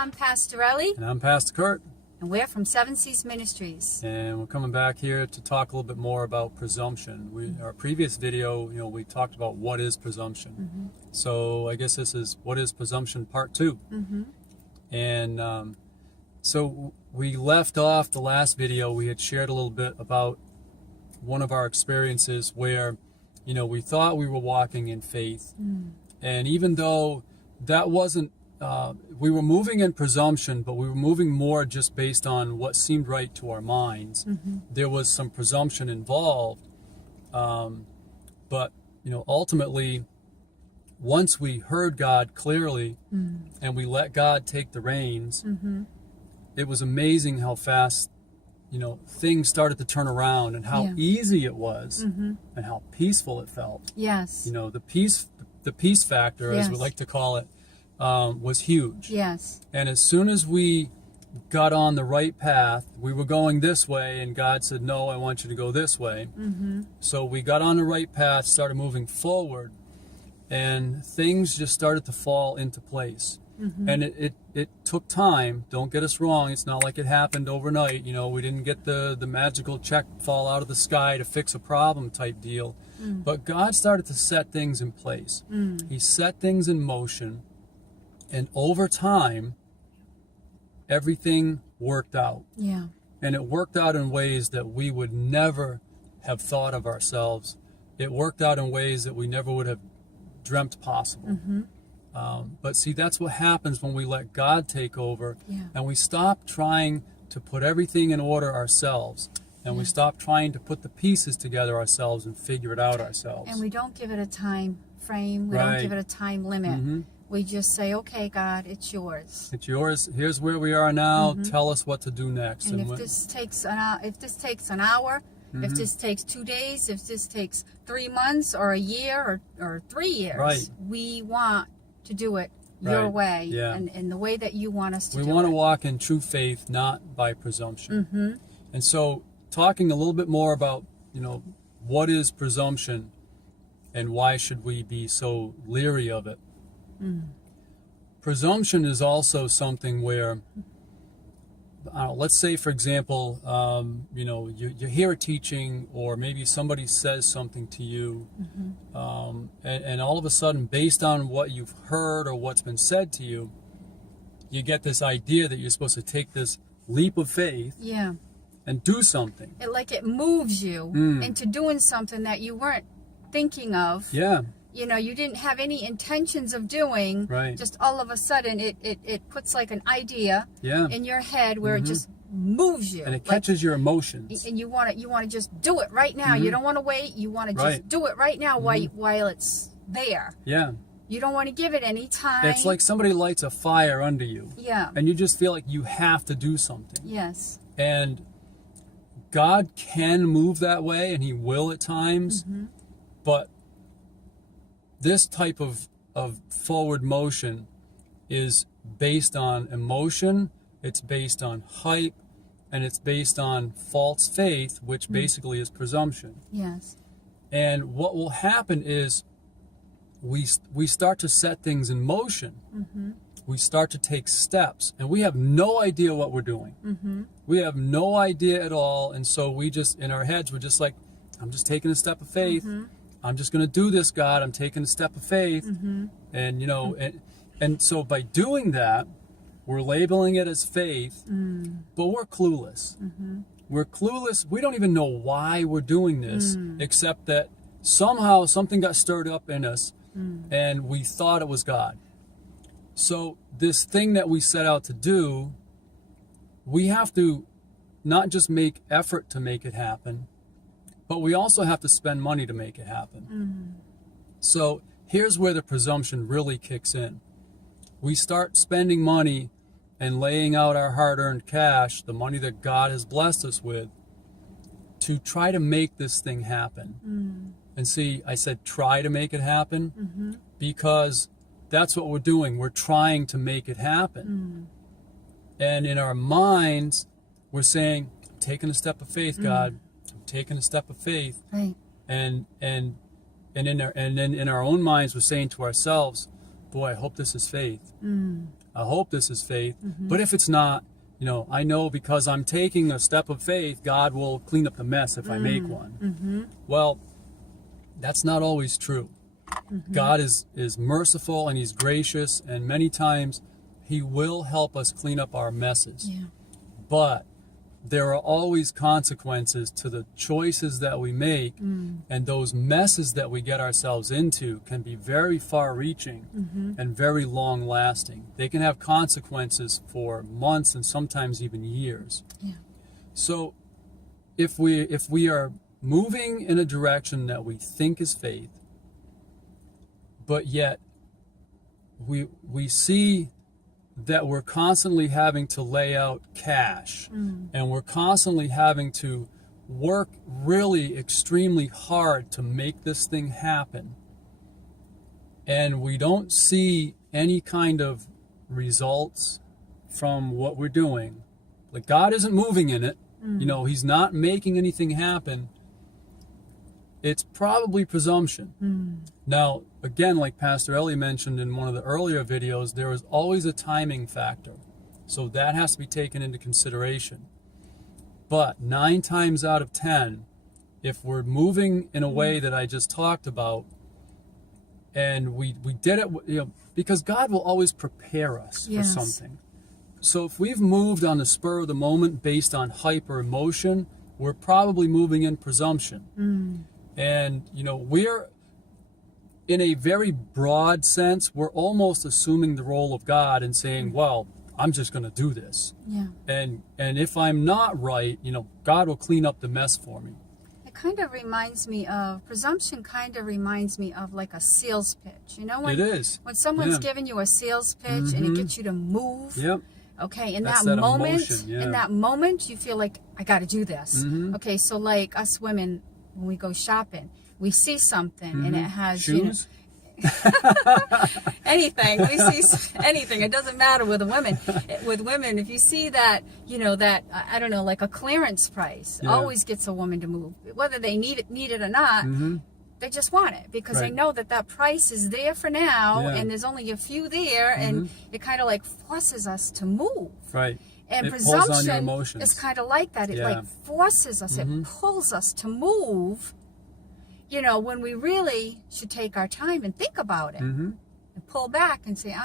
I'm Pastor Ellie. And I'm Pastor Curt. And we're from Seven Seas Ministries. And we're coming back here to talk a little bit more about presumption. Our previous video, we talked about what is presumption. Mm-hmm. So I guess this is what is presumption part 2. Mm-hmm. And so we left off the last video. We had shared a little bit about one of our experiences where, we thought we were walking in faith. Mm. And even though that wasn't, we were moving in presumption, but we were moving more just based on what seemed right to our minds. Mm-hmm. There was some presumption involved. But, ultimately, once we heard God clearly and we let God take the reins, Mm-hmm. it was amazing how fast, things started to turn around and how easy it was Mm-hmm. and how peaceful it felt. Yes. The peace factor, as we Yes. like to call it, was huge. Yes. And as soon as we got on the right path, we were going this way, and God said, no, I want you to go this way. Mm-hmm. So we got on the right path, started moving forward, and things just started to fall into place. Mm-hmm. And it took time. Don't get us wrong. It's not like it happened overnight. We didn't get the magical check fall out of the sky to fix a problem type deal. Mm. But God started to set things in place. Mm. He set things in motion. And over time, everything worked out. Yeah. And it worked out in ways that we would never have thought of ourselves. It worked out in ways that we never would have dreamt possible. Mm-hmm. But see, that's what happens when we let God take over, Yeah. and we stop trying to put everything in order ourselves, and we stop trying to put the pieces together ourselves and figure it out ourselves. And we don't give it a time frame. We Right. don't give it a time limit. Mm-hmm. We just say, okay, God, it's yours. It's yours. Here's where we are now. Mhm. Tell us what to do next. And if when- this takes an hour, if this Mhm. this takes 2 days, if this takes 3 months or a year or 3 years, Right. we want to do it your Right. way Yeah. and in the way that you want us to we do want it. to walk in true faith, not by presumption. Mm-hmm. And so, talking a little bit more about, what is presumption and why should we be so leery of it? Mm. Presumption is also something where, let's say, for example, you hear a teaching, or maybe somebody says something to you, Mm-hmm. and all of a sudden, based on what you've heard or what's been said to you, you get this idea that you're supposed to take this leap of faith Yeah. and do something. It moves you Mm. into doing something that you weren't thinking of. Yeah, You didn't have any intentions of doing. right. Just all of a sudden, it puts like an idea Yeah, in your head where Mhm. it just moves you. and it Like, catches your emotions. and you want to just do it right now. Mhm. You don't want to wait. You want to just Right. do it right now Mhm. while it's there. Yeah, You don't want to give it any time. it's like somebody lights a fire under you, Yeah. and you just feel like you have to do something. Yes. And God can move that way, and He will at times, Mhm. but this type of forward motion is based on emotion, it's based on hype, and it's based on false faith, which basically is presumption. Yes. And what will happen is we start to set things in motion. Mm-hmm. We start to take steps, and we have no idea what we're doing. Mm-hmm. We have no idea at all, and so we just, in our heads, we're just like, I'm just taking a step of faith. Mm-hmm. I'm just going to do this, God. I'm taking a step of faith. Mm-hmm. And, and so by doing that, we're labeling it as faith, but we're clueless. Mm-hmm. We're clueless. We don't even know why we're doing this, Mm. except that somehow something got stirred up in us, Mm. and we thought it was God. So this thing that we set out to do, we have to not just make effort to make it happen, but we also have to spend money to make it happen. Mm. So here's where the presumption really kicks in. We start spending money and laying out our hard-earned cash, the money that God has blessed us with, to try to make this thing happen. Mm. And see, I said try to make it happen Mm-hmm. because that's what we're doing. We're trying to make it happen. Mm. And in our minds, we're saying, I'm taking a step of faith, God. I'm taking a step of faith. Right. And then in our own minds, we're saying to ourselves, boy, I hope this is faith. Mm. I hope this is faith. But if it's not, I know because I'm taking a step of faith, God will clean up the mess if I make one. Well, that's not always true. God is merciful and he's gracious, and many times he will help us clean up our messes. Yeah. But there are always consequences to the choices that we make, and those messes that we get ourselves into can be very far-reaching and very long-lasting. They can have consequences for months and sometimes even years. Yeah. So if we are moving in a direction that we think is faith, but yet we see that we're constantly having to lay out cash, and we're constantly having to work really extremely hard to make this thing happen, and we don't see any kind of results from what we're doing, like God isn't moving in it, he's not making anything happen, it's probably presumption. Now, again, like Pastor Ellie mentioned in one of the earlier videos, there is always a timing factor. So that has to be taken into consideration. But 9 times out of 10, if we're moving in a way that I just talked about, and we did it, because God will always prepare us for something. So if we've moved on the spur of the moment based on hype or emotion, we're probably moving in presumption. And, we're, in a very broad sense, we're almost assuming the role of God and saying, well, I'm just going to do this. Yeah. And if I'm not right, God will clean up the mess for me. It kind of reminds me of, presumption kind of reminds me of like a sales pitch. When, it is. When someone's giving you a sales pitch and it gets you to move. Yep. Okay, in That's that that moment, emotion, in that moment, you feel like, I got to do this. Okay, so like us women, when we go shopping, we see something and it has, shoes? Anything. We see anything. It doesn't matter with the women. With women, if you see that, that, I don't know, like a clearance price always gets a woman to move. Whether they need it or not, they just want it because they know that price is there for now and there's only a few there and it kind of like forces us to move. Right. And it pulls on your presumption emotions. is kind of like that. It like forces us, it pulls us to move, when we really should take our time and think about it and pull back and say,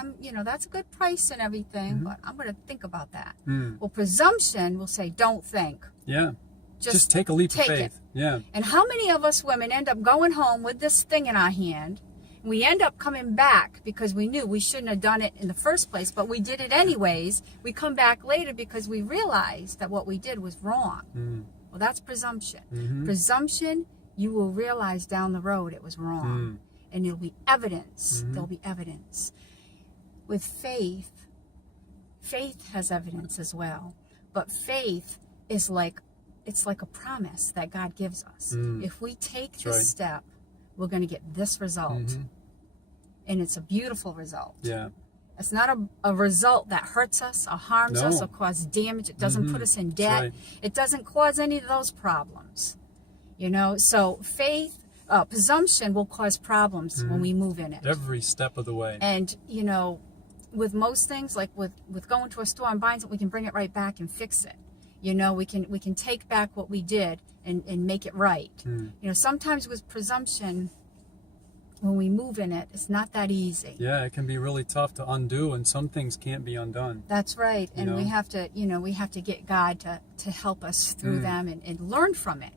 that's a good price and everything, but I'm going to think about that. Well, presumption will say, don't think. Yeah. Just take a leap of faith. Yeah. And how many of us women end up going home with this thing in our hand? We end up coming back because we knew we shouldn't have done it in the first place, but we did it anyways. We come back later because we realized that what we did was wrong. Well, that's presumption. Presumption, you will realize down the road it was wrong. And there'll be evidence. There'll be evidence. With faith, faith has evidence as well. But faith is it's like a promise that God gives us. If we take this step, we're going to get this result. And it's a beautiful result. Yeah. It's not a result that hurts us or harms us or causes damage. It doesn't put us in debt. It doesn't cause any of those problems. So faith, presumption will cause problems when we move in it. Every step of the way. And, with most things, like with going to a store and buying something, we can bring it right back and fix it. We can take back what we did and make it right. Sometimes with presumption, when we move in it, it's not that easy. Yeah, it can be really tough to undo, and some things can't be undone. That's right. And we have to, we have to get God to help us through them and learn from it.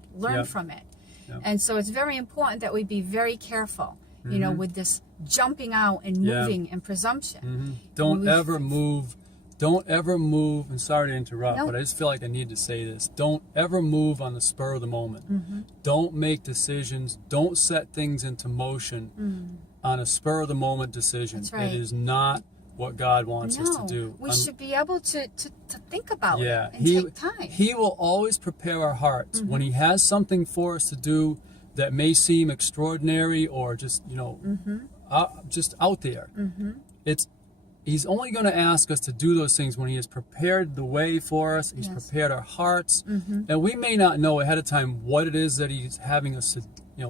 From it. Yep. And so it's very important that we be very careful, with this jumping out and moving in presumption. Don't ever move, and sorry to interrupt, but I just feel like I need to say this. Don't ever move on the spur of the moment. Don't make decisions. Don't set things into motion on a spur of the moment decision. That's right. It is not what God wants us to do. We should be able to think about it and take time. He will always prepare our hearts. When he has something for us to do that may seem extraordinary or just, just out there, He's only going to ask us to do those things when he has prepared the way for us. He's prepared our hearts. And we may not know ahead of time what it is that he's having us to,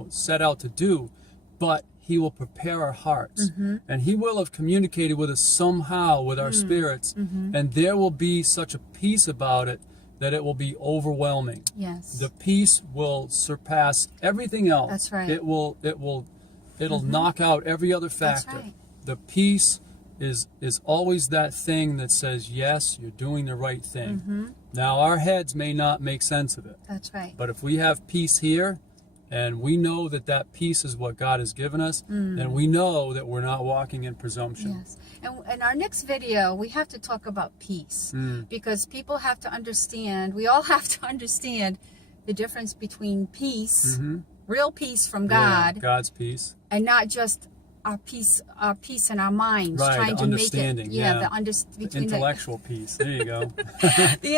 set out to do, but He will prepare our hearts. And He will have communicated with us somehow with our spirits. And there will be such a peace about it that it will be overwhelming. Yes. The peace will surpass everything else. That's right. It'll knock out every other factor. That's right. The peace is always that thing that says, yes, you're doing the right thing. Now, our heads may not make sense of it. That's right. But if we have peace here, and we know that that peace is what God has given us, then we know that we're not walking in presumption. Yes. And in our next video, we have to talk about peace. Because people have to understand, we all have to understand the difference between peace, real peace from God, Yeah, God's peace. and not just our peace in our minds, Right, trying to understanding, make it, the between intellectual peace. There you go. the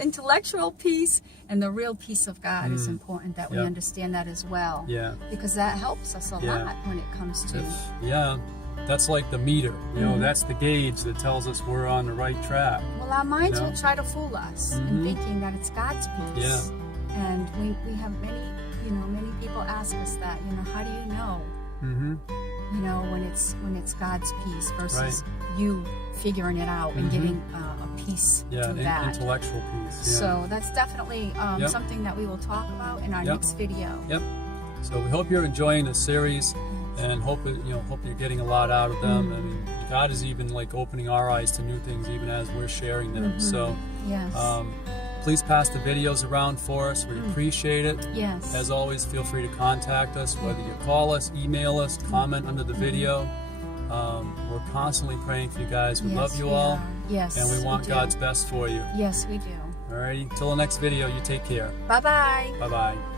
intellectual peace and the real peace of God is important that we understand that as well. Yeah. Because that helps us a Yeah. lot when it comes to. Yeah. That's like the meter. You know, that's the gauge that tells us we're on the right track. Well, our minds You know? will try to fool us in thinking that it's God's peace. Yeah. And we have many people ask us that, how do you know? When it's God's peace versus you figuring it out and getting a peace Yeah, to that. intellectual peace. Yeah. So that's definitely something that we will talk about in our next video. Yep. So we hope you're enjoying the series, and hope you're getting a lot out of them. I mean, God is even like opening our eyes to new things, even as we're sharing them. So, Yes. please pass the videos around for us. We appreciate it. Yes. As always, feel free to contact us, whether you call us, email us, comment under the video. We're constantly praying for you guys. We love you all. Yes. And we want God's best for you. Yes, we do. Alrighty, till the next video, you take care. Bye-bye. Bye-bye.